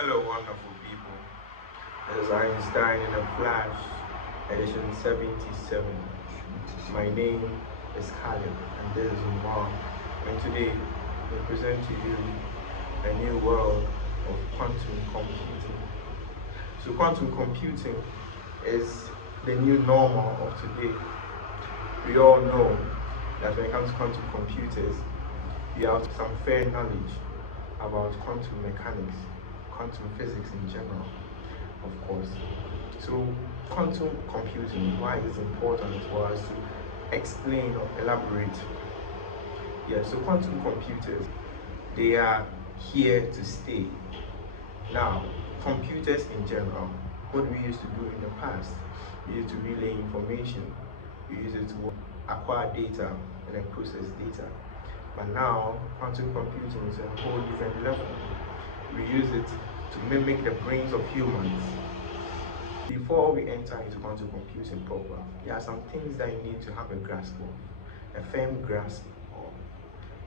Hello, wonderful people. This is Einstein in a Flash, edition 77. My name is Caleb, and this is Umar. And today, we present to you a new world of quantum computing. So, quantum computing is the new normal of today. We all know that when it comes to quantum computers, you have some fair knowledge about quantum mechanics, quantum physics in general, of course. So quantum computing, why is it important for us to explain or elaborate? Yeah, so quantum computers, they are here to stay. Now, computers in general, what we used to do in the past, we used to relay information, we used it to acquire data and then process data. But now, quantum computing is a whole different level. We use it to mimic the brains of humans. Before we enter into quantum computing proper, there are some things that you need to have a grasp of, a firm grasp of.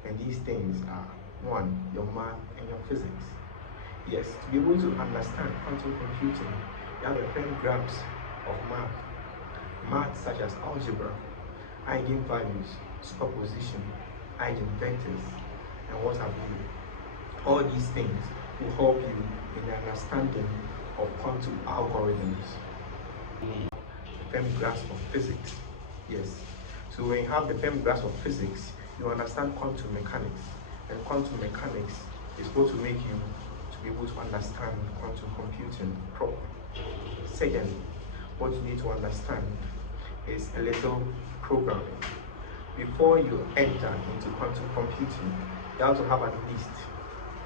And these things are, one, your math and your physics. Yes, to be able to understand quantum computing, you have a firm grasp of math. Math such as algebra, eigenvalues, superposition, eigenvectors, and what have you. All these things will help you in the understanding of quantum algorithms. You need a firm grasp of physics. Yes. So when you have the firm grasp of physics, you understand quantum mechanics. And quantum mechanics is going to make you to be able to understand quantum computing proper. Second, what you need to understand is a little programming. Before you enter into quantum computing, you have to have at least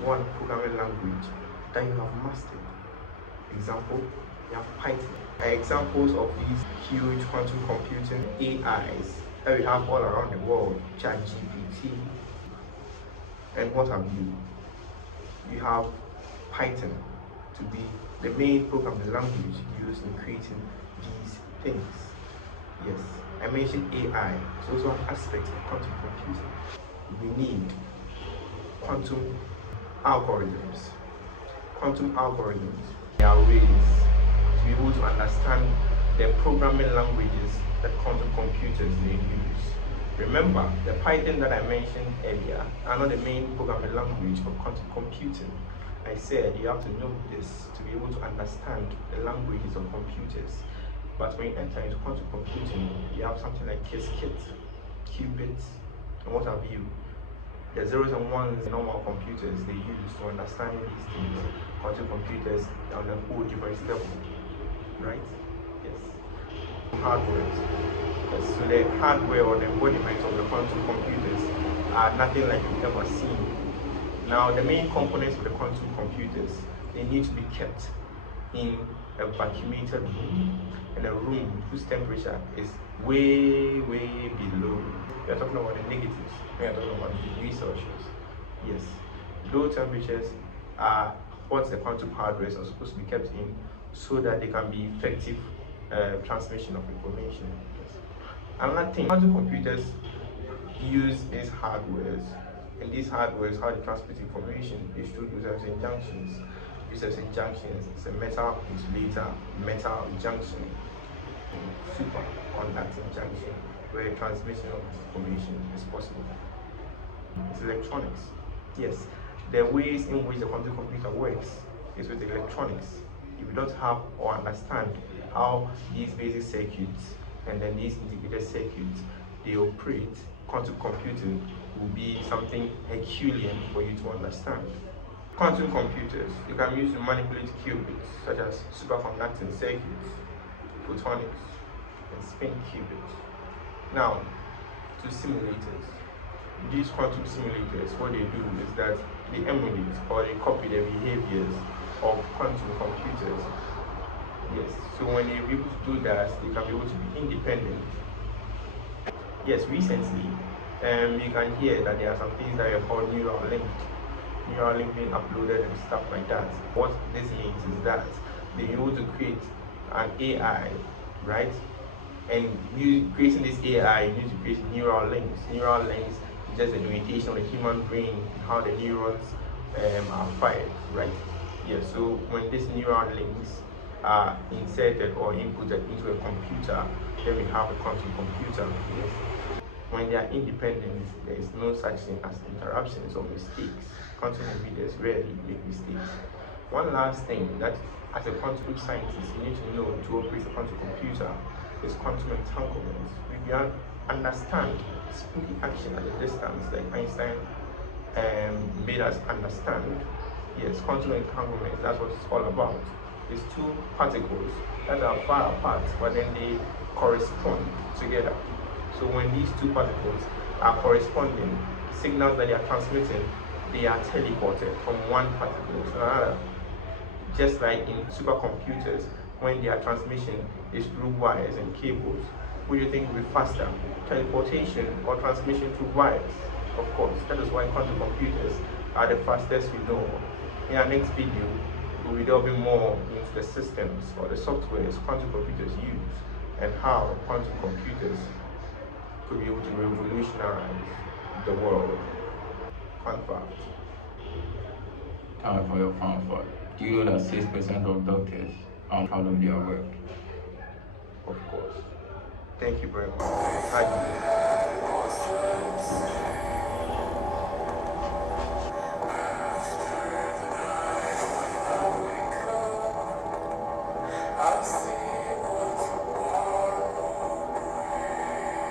one programming language that you have mastered. Example, you have Python. Examples of these huge quantum computing AIs that we have all around the world, ChatGPT, and what have you. You have Python to be the main programming language used in creating these things. Yes, I mentioned AI. It's also an aspect of quantum computing. We need quantum algorithms. Quantum algorithms are ways to be able to understand the programming languages that quantum computers they use. Remember, the Python that I mentioned earlier are not the main programming language of quantum computing. I said you have to know this to be able to understand the languages of computers. But when you enter into quantum computing, you have something like Qiskit, qubits, and what have you. The zeros and ones in normal computers they use to understand these things. Quantum computers are on a whole different level, right? Yes. Hardware. Yes. So the hardware or the embodiment of the quantum computers are nothing like you've ever seen. Now, the main components of the quantum computers they need to be kept in a vacuumated room, in a room whose temperature is way below. We are talking about the negatives. We are talking about degrees Celsius. Yes, low temperatures are what the quantum hardware are supposed to be kept in, so that they can be effective transmission of information. Yes. Another thing, quantum computers use these hardwares, and these hardwares, how they transmit information, is through users junctions. Users junctions is a metal insulator, metal junction, superconducting junction, where transmission of information is possible. It's electronics. Yes, the ways in which the quantum computer works is with electronics. If you don't have or understand how these basic circuits and then these integrated circuits they operate, quantum computing will be something Herculean for you to understand. Quantum computers you can use to manipulate qubits such as superconducting circuits, photonics, and spin qubits. Now, to simulators. These quantum simulators, what they do is that they emulate or they copy the behaviors of quantum computers. Yes, so when they're able to do that, they can be able to be independent. Yes, recently, you can hear that there are some things that are called neural link being uploaded and stuff like that. What this means is that they're able to create an AI, right? And you creating this AI, you need to create neural links. Neural links is just a limitation of the human brain, how the neurons are fired, right? Yes, so when these neural links are inserted or inputted into a computer, then we have a quantum computer. Yes. When they are independent, there is no such thing as interruptions or mistakes. Quantum computers rarely make mistakes. One last thing that as a quantum scientist you need to know to operate a quantum computer is quantum entanglement. We can understand spooky action at a distance, like Einstein made us understand. Yes, quantum entanglement, that's what it's all about. It's two particles that are far apart, but then they correspond together. So when these two particles are corresponding, signals that they are transmitting, they are teleported from one particle to another. Just like in supercomputers, when their transmission is through wires and cables, would you think will be faster? Teleportation or transmission through wires? Of course, that is why quantum computers are the fastest we know of. In our next video, we'll be delving more into the systems or the softwares quantum computers use and how quantum computers could be able to revolutionize the world. Fun fact. Time for your fun fact. Do you know that 6% of doctors aren't proud of their work? Of course. Thank you very much. Bye.